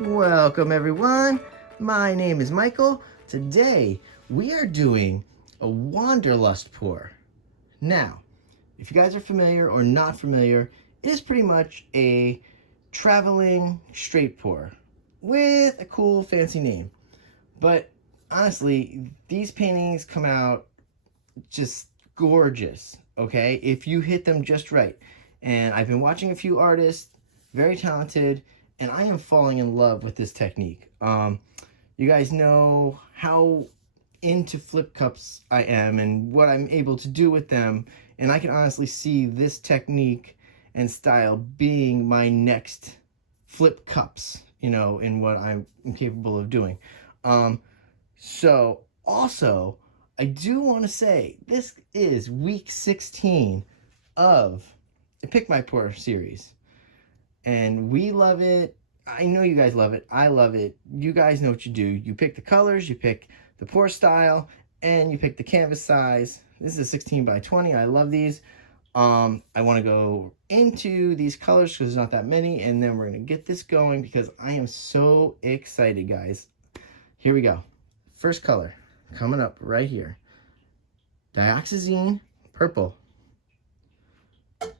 Welcome everyone, my name is Michael. Today we are doing a wanderlust pour. Now, if you guys are familiar or not familiar, it is pretty much a traveling straight pour with a cool fancy name. But honestly, these paintings come out just gorgeous, okay, if you hit them just right. And I've been watching a few artists, very talented, and I am falling in love with this technique. You guys know how into flip cups I am and what I'm able to do with them, and I can honestly see this technique and style being my next flip cups, you know, in what I'm capable of doing. So also, I do want to say this is week 16 of the Pick My Pour series. And we love it. I know you guys love it. I love it. You guys know what you do. You pick the colors, you pick the pour style, and you pick the canvas size. This is a 16 by 20. I love these. I want to go into these colors because there's not that many, and then we're going to get this going because I am so excited, guys. Here we go. First color coming up right here. Dioxazine purple.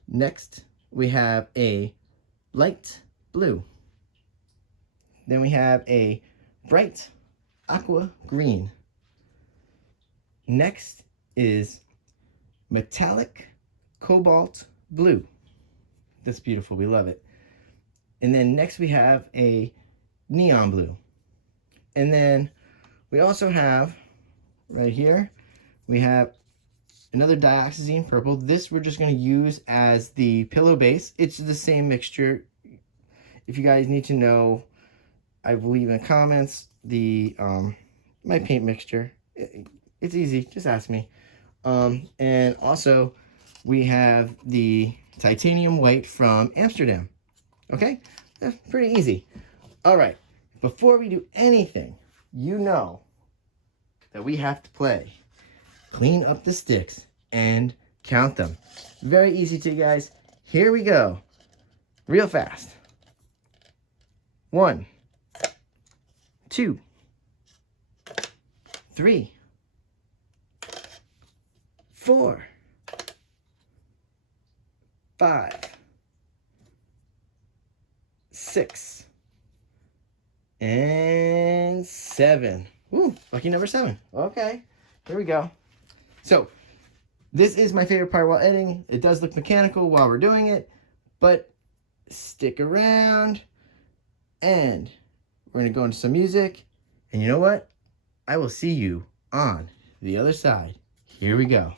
Next, we have a light blue. Then we have a bright aqua green. Next is metallic cobalt blue. That's beautiful. We love it. And then next we have a neon blue. And then we also have right here, we have another dioxazine purple. This we're just going to use as the pillow base. It's the same mixture. If you guys need to know, I will leave in the comments the my paint mixture. It's easy, just ask me. And also we have the titanium white from Amsterdam. Okay, that's pretty easy. All right, before we do anything, you know that we have to play clean up the sticks and count them. Very easy to you guys. Here we go, real fast. 1, 2, 3, 4, 5, 6, and 7. Ooh, lucky number 7. Okay, here we go. So, this is my favorite part while editing. It does look mechanical while we're doing it, but stick around, and we're going to go into some music. And you know what? I will see you on the other side. Here we go.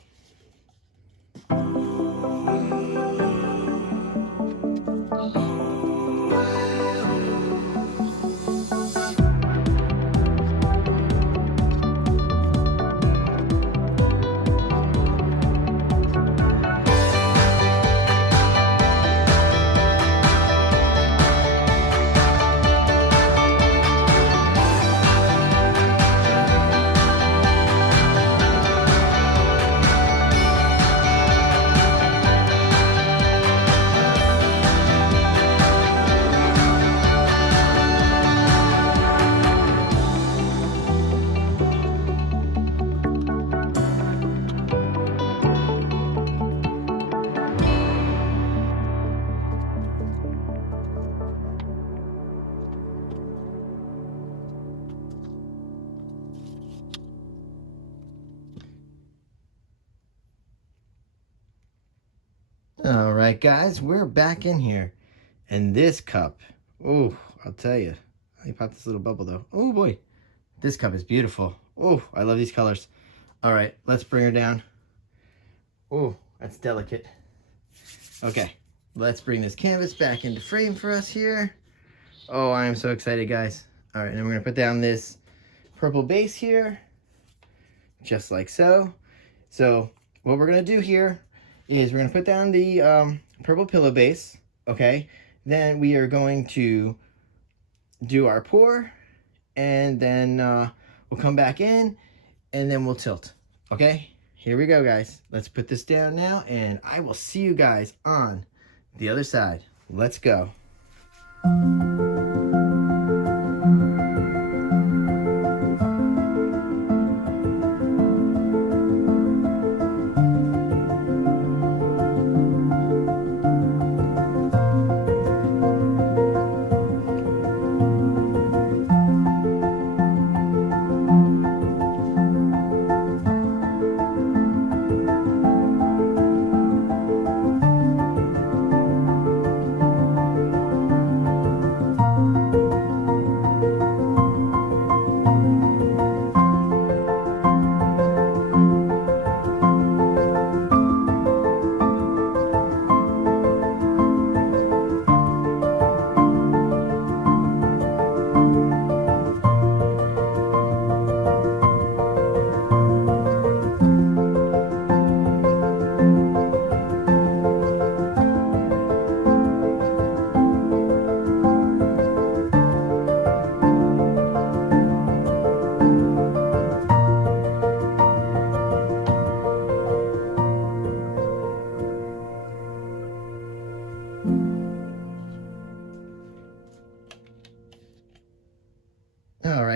All right, guys, we're back in here. And this cup, oh, I'll tell you. Let me pop this little bubble, though. Oh, boy. This cup is beautiful. Oh, I love these colors. All right, let's bring her down. Oh, that's delicate. Okay, let's bring this canvas back into frame for us here. Oh, I am so excited, guys. All right, and then we're going to put down this purple base here, just like so. So what we're going to do here is we're going to put down the purple pillow base, okay? Then we are going to do our pour, and then we'll come back in, and then we'll tilt, okay? Here we go, guys. Let's put this down now, and I will see you guys on the other side. Let's go.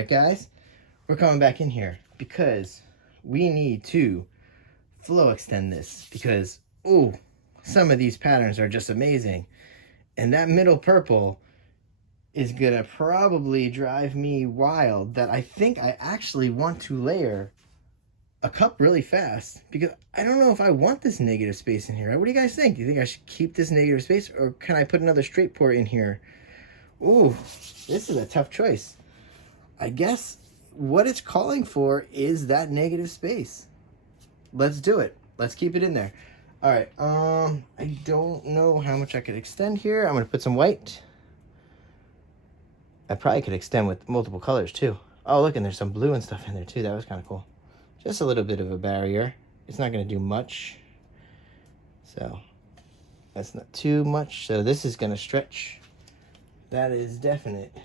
right, guys, we're coming back in here because we need to flow extend this because, ooh, some of these patterns are just amazing. And that middle purple is gonna probably drive me wild that I think I actually want to layer a cup really fast because I don't know if I want this negative space in here. What do you guys think? Do you think I should keep this negative space or can I put another straight pour in here? Ooh, this is a tough choice. I guess what it's calling for is that negative space. Let's do it. Let's keep it in there. All right, I don't know how much I could extend here. I'm gonna put some white. I probably could extend with multiple colors too. Oh, look, and there's some blue and stuff in there too. That was kind of cool. Just a little bit of a barrier. It's not gonna do much. So that's not too much. So this is gonna stretch. That is definite.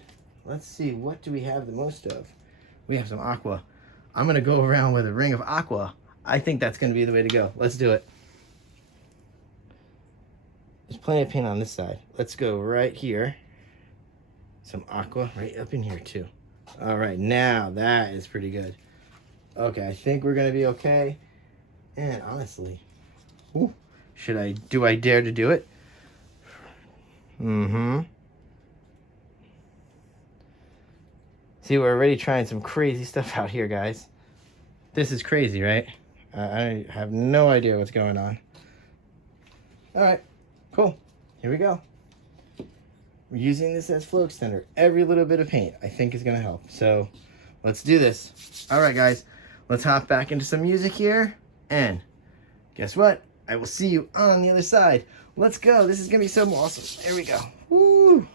Let's see, what do we have the most of? We have some aqua. I'm gonna go around with a ring of aqua. I think that's gonna be the way to go. Let's do it. There's plenty of paint on this side. Let's go right here. Some aqua right up in here too. All right, now that is pretty good. Okay, I think we're gonna be okay. And honestly, ooh, do I dare to do it? Mm-hmm. See, we're already trying some crazy stuff out here, guys. This is crazy, right? I have no idea what's going on. All right, cool. Here we go. We're using this as flow extender. Every little bit of paint, I think, is gonna help. So let's do this. All right, guys, let's hop back into some music here. And guess what? I will see you on the other side. Let's go. This is gonna be so awesome. There we go. Woo!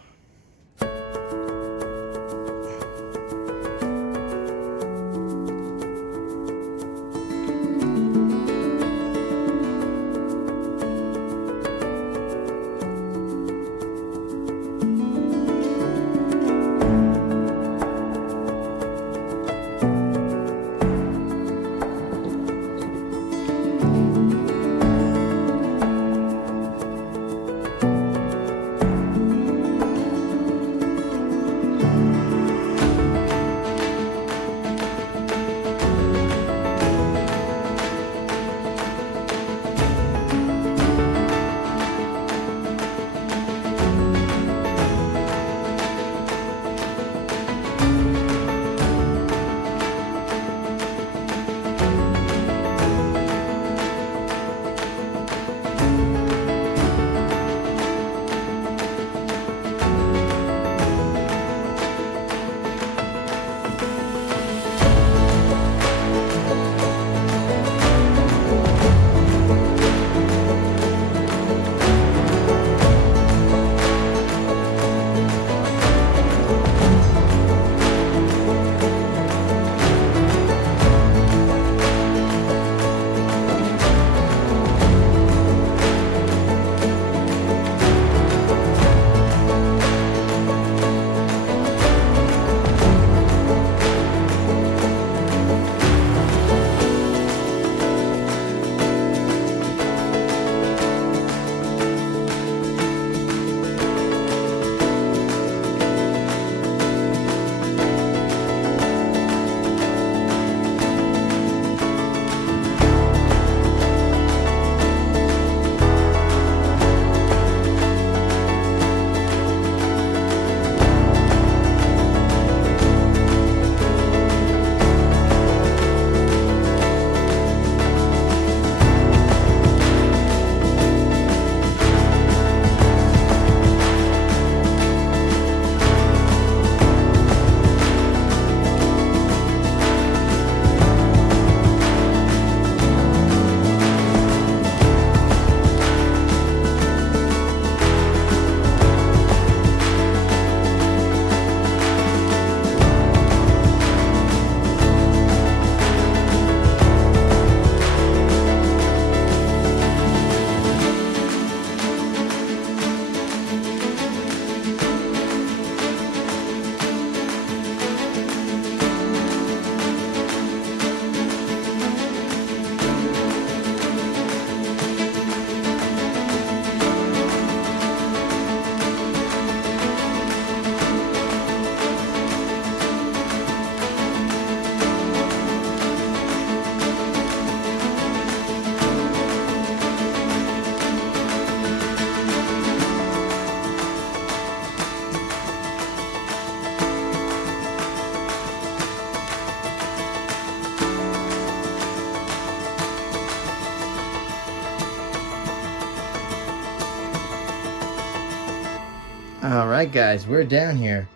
All right, guys, we're down here,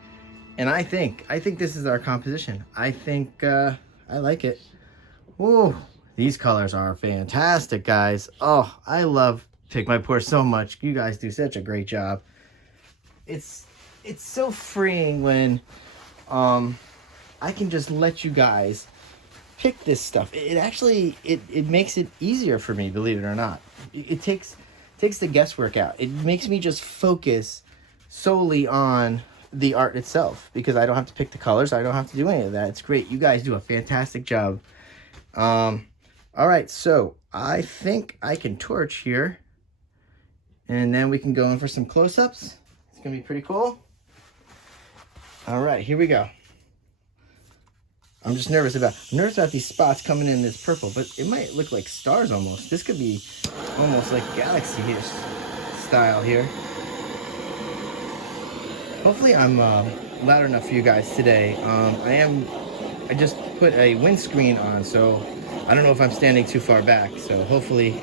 and I think this is our composition. I think I like it. Whoa, these colors are fantastic, guys. Oh, I love Pick My Pour so much. You guys do such a great job. It's so freeing when I can just let you guys pick this stuff. It actually it makes it easier for me, believe it or not. It takes the guesswork out. It makes me just focus solely on the art itself because I don't have to pick the colors. I don't have to do any of that. It's great. You guys do a fantastic job. All right, so I think I can torch here, and then we can go in for some close-ups. It's gonna be pretty cool. All right, here we go. I'm just nervous about these spots coming in this purple, but it might look like stars almost. This could be almost like galaxy here, style here. Hopefully I'm loud enough for you guys today. I just put a windscreen on, so I don't know if I'm standing too far back. So hopefully,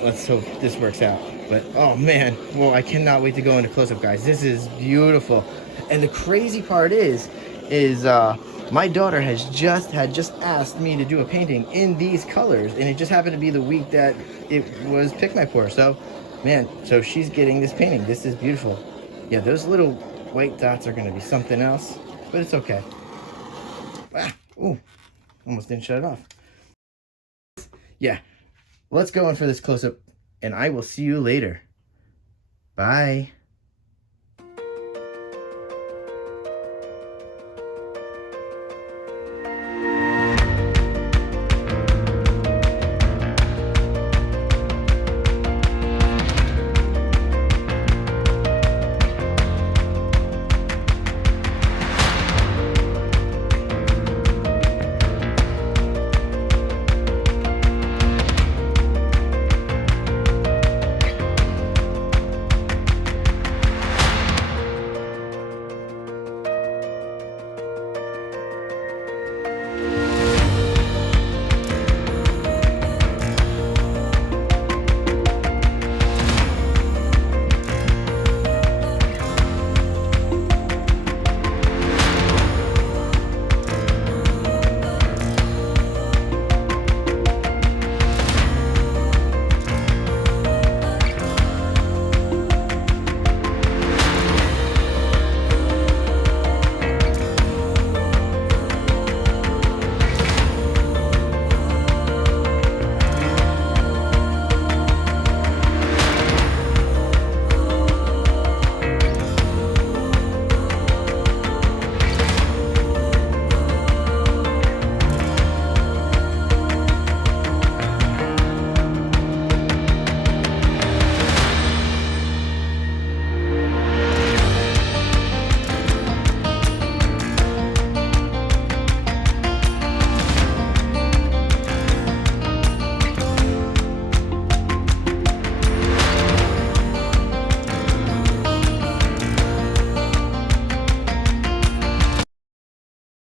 let's hope this works out. But oh man, well, I cannot wait to go into close-up, guys. This is beautiful. And the crazy part is my daughter had just asked me to do a painting in these colors, and it just happened to be the week that it was Pick My Pour. So, man, so she's getting this painting. This is beautiful. Yeah, those little white dots are gonna be something else, but it's okay. Ah, ooh, almost didn't shut it off. Yeah, let's go in for this close-up, and I will see you later. Bye.